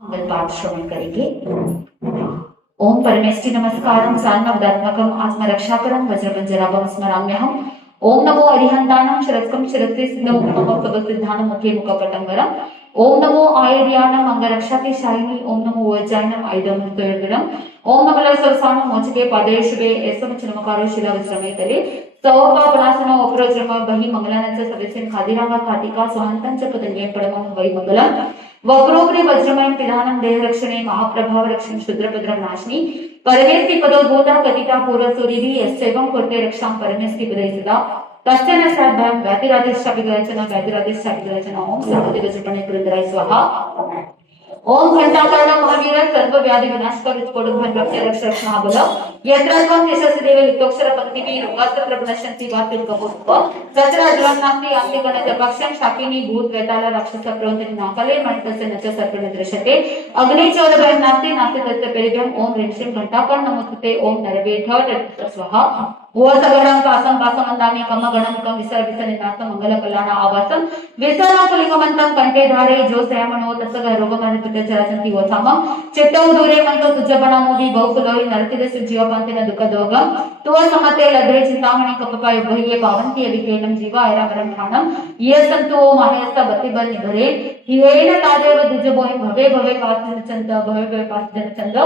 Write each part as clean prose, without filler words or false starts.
मंगल पाठ श्रवण करेंगे। ओम परमेष्टि नमस्कारम सान्नवदात्मकम आत्मरक्षाकरम वज्रपंजराभम स्मराम्यहम्। ओम नमो अरिहंतानम शरत्कम शरत्ते सिद्धो नमो सबसिद्धानम मुखे मुखपटंगरम। ओम नमो आयर्यानम अंगरक्षाते शायिनी। ओम नमो वज्रायनम आयुधम तोयर्गरम। ओम नमो सरसानम मोचके पादेशुभे एसम चनमकारो शिला वज्रमेतले सौका पनासनो अपरज्रम बहि मंगलानंच सदस्यन खादिरांगा खातिका स्वाहंतंच पतंगे पडमं वै मंगलम। वक्रोग्रे वज्रमयं पिधानं देहरक्षणे महाप्रभाव रक्षण शुद्रभद्रं नाशिनी। परमेस्ति पदोद्भूता कथिता पूर्वसूरिभिः यस्यैवं कुर्ते रक्षां परमेस्ति पदे सदा तस्य न स्याद्भयं व्याधिराधिश्चाभिगलचन व्याधिराधिश्चाभिगलचन। ओम सरस्वती वज्रपणे पुरंदराय स्वाहा। ओम घंटाकर्ण महावीर सर्व व्याधि विनाशकर विस्फोटध्वनि रक्ष रक्ष रक्ष महाबल यत्रात्मं यशस्देव लिप्तोक्षर पंक्तिभिः रोगास्त्र प्रगणशन्ति वाक्यं कपोत्प तत्र अज्ञानास्ति आस्ति गणजपक्षं शाकिनी भूत वेताल राक्षस प्रवृत्ति नाकले मणितस्य नच सर्पण दृश्यते अग्नि चोरभयं नास्ति नास्ति तस्य पेरिभ्यं। ओम ह्रीं श्रीं घंटाकर्ण नमोस्तुते। ओम नरवेध स्वाहा। ओसगणं कासं कासमन्दामि कमगणं कं विसर विसनिनाथं मंगलकल्याण आवासं विसराकुलिंगमन्तं कंठे धारे जो सयमनो तस्य रोगमनितुते चरसन्ति वसामं चित्तौ दूरे मंतो तुज्जबणामोदि बहुकुलोहि नरतिदेसु जीवपान्तेन दुःखदोगं तुव समते लधे चिंतामणि कपपाय बहिये पावन्ति अविकेनं जीवा ऐरावरं ठाणं ये संतो माहेस्ता बतिबल निभरे हिरेन तादेव दुज्जबोहि भवे भवे पासजनचंद भवे भवे पासजनचंद।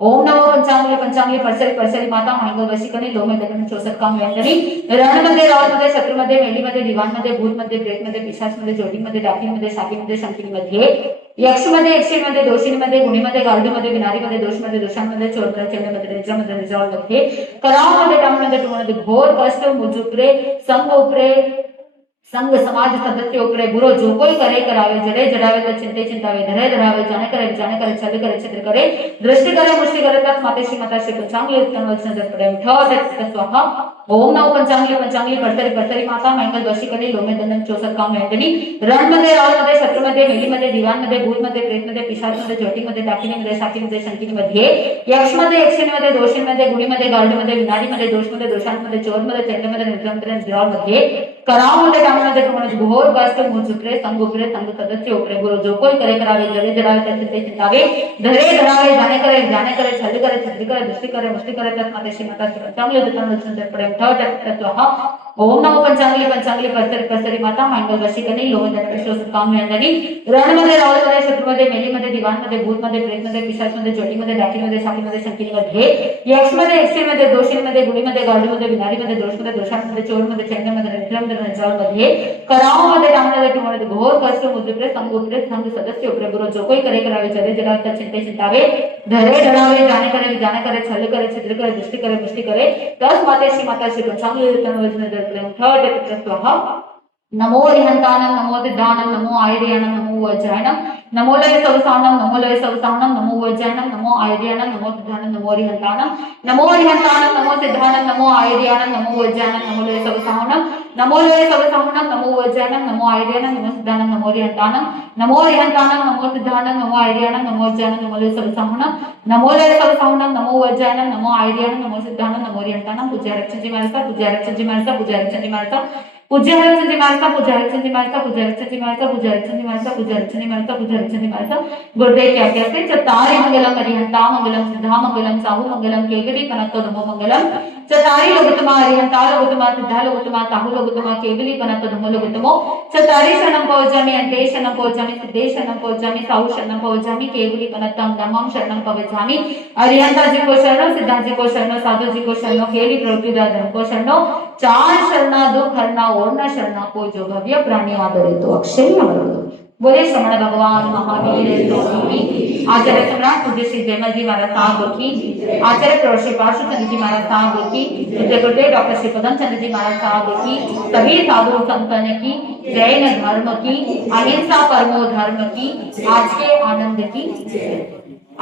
ओम नमो पंचांगले पंचांगले परसरी परसरी माता मांगल वशिकने लोमे दगन चौसठ काम व्यंजनी रण मध्ये रावण मध्ये शत्रु मध्ये मेली मध्ये दिवाण मध्ये भूत मध्ये प्रेत मध्ये पिशाच मध्ये जोडी मध्ये डाकी मध्ये शाकी मध्ये शंकिनी मध्ये यक्ष मध्ये यक्षिणी मध्ये दोषिणी मध्ये गुणी मध्ये गार्डी मध्ये विनारी मध्ये दोष मध्ये दोषांमध्ये चोर मध्ये चेंडे मध्ये निजा मध्ये निजाळ मध्ये कराव मध्ये टाम मध्ये टू मध्ये घोर कष्ट मुझ उपरे संग उपरे संघ समाज सदस्य उपरे बुरो जो कोई करे करावे जड़े जड़ावे तो चिंते चिंतावे धरे धरावे जाने करे छल करे छिद्र करे दृष्टि करे मुष्टि करे तत् माता श्री पंचांगले उत्तम वचन जप प्रेम ठोट स्वाहा। ओम नमो पंचांगले परतरी परतरी माता मंगल वशिकने लोमे दंडन चौसठ काम व्यंजनी रण मध्ये रावण मध्ये शत्रु मध्ये मेली मध्ये दिवाण मध्ये भूत मध्ये प्रेत मध्ये पिशाच मध्ये जोटी मध्ये डाकिनी मध्ये शाकी मध्ये शंकिनी मध्ये यक्ष मध्ये यक्षिणी मध्ये दोषिणी मध्ये गुणी मध्ये गार्ड मध्ये विनारी मध्ये दोष मध्ये दोषांमध्ये चोर मध्ये चंड मध्ये निद्रा मध्ये निद्राळ मध्ये कराव मध्ये टाम मध्ये टू मध्ये घोर कष्ट मुझ उपरे संग सदस्य उपरे बुरो जो कोई करे करावे जड़े जड़ावे तत् चिंते चिंतावे धरे धरावे जाने करे छल करे छिद्र करे दृष्टि करे मुष्टि करे तत् माता श्री पंचांगले उत्तम वचन जप प्रेम ठोट। ओम नमो पंचांगले परतरी माता मंगल वशिकने लोमे दंडन चौसठ काम व्यंजनी रण मध्ये रावण मध्ये शत्रु मध्ये मेली मध्ये दिवाण मध्ये भूत मध्ये प्रेत मध्ये पिशाच मध्ये जोटी मध्ये डाकी मध्ये शाकी मध्ये शंकिनी मध्ये यक्ष मध्ये यक्षिणी मध्ये दोषिणी मध्ये गुणी मध्ये गार्डी मध्ये विनारी मध्ये दोष मध्ये दोषांमध्ये चोर मध्ये चंड मध्ये निद्रा मध्ये निजाळ मध्ये कराव मध्ये टाम मध्ये टू मध्ये घोर कष्ट मुझ उपरे संघ सदस्य उपरे बुरो जो कोई करे करावे जड़े जड़ावे तत् चिंते चिंतावे धरे धरावे जाने करे छल करे छिद्र करे दृष्टि करे मुष्टि करे तत् माता श्री पंचांगले उत्तम वचन जप प्रेम ठोट स्वाहा। नमो अरिहंतानं नमो सिद्धानं नमो आयर्यानं नमो वज्रायनं नमो लय सवसानं नमो वज्रायनं नमो आयर्यानं नमो सिद्धानं नमो अरिहंतानं नमो सिद्धानं नमो आयर्यानं नमो वज्रायनं नमो लय सवसानं नमो वज्रायनं नमो आयर्यानं नमो सिद्धानं नमो अरिहंतानं नमो सिद्धानं नमो आयर्यानं नमो वज्रायनं नमो लय सवसानं नमो वज्रायनं नमो आयर्यानं नमो सिद्धानं नमो अरिहंतानं। पूज्य हरिचंद्र महाराज पूज्य हरिचंद्र महाराज पूज्य हरिचंद्र महाराज पूज्य हरिचंद्र महाराज पूज्य हरिचंद्र महाराज पूज्य हरिचंद्र महाराज पूज्य हरिचंद्र महाराज पूज्य हरिचंद्र महाराज पूज्य हरिचंद्र महाराज गुरुदेव क्या कहते चतारि मंगलम अरिहंता मंगलम सिद्धा मंगलम साहु मंगलम केवली कनत्तो नमो मंगलम चतारि लोगुतमा अरिहंता लोगुतमा सिद्धा लोगुतमा साहु लोगुतमा केवली कनत्तो नमो लोगुतमो चतारि शरणं पवजामि अन्ते शरणं पवजामि सिद्धे शरणं पवजामि साहु शरणं पवजामि केवली कनत्तं धम्मं शरणं पवजामि अरिहंता जी को शरणं सिद्धा जी को शरणं साधु जी को शरणं केवली प्रवृत्ति धर्म को शरणं चार शरणा दुख हरना और न शरणा कोई जो भव्य प्राणी आदरे तो अक्षय अमर। बोले श्रमण भगवान महावीर आचार्य सम्राट पूज्य श्री जयमल जी महाराज साहब की, आचार्य प्रवर श्री पार्श्वचंद्र जी महाराज साहब की, पूज्य गुरुदेव डॉक्टर श्री पदम चंद्र जी महाराज साहब की, सभी साधु संतन की, जैन धर्म की, अहिंसा परमो धर्म की, आज के आनंद की।